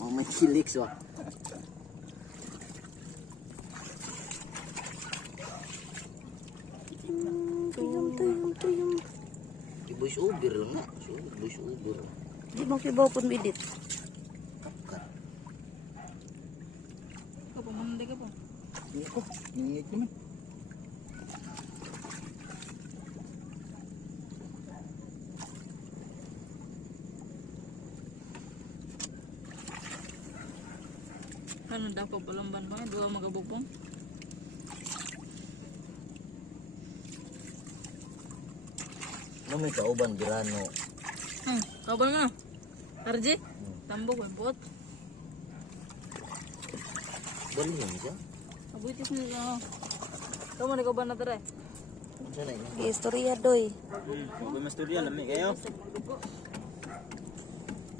Oh, may kiliks wa. Tuyong. Voice over lang na. Voice over. Di mo kibaw pun bidit. Kapkat. Ikaw po, manday ka po. Hindi ko. Nangingit naman. Ano daw po, palamban mo yan? Dua magabugpong? Ano may kauban girano? Kaban mo na. RJ? Tambok, wempot. Bali yan siya. Abuitis nila ako. Ikaw mo, nagkaban na tara eh. Ano na yun? Istorya doy. Huwag masturya, lamig kayo.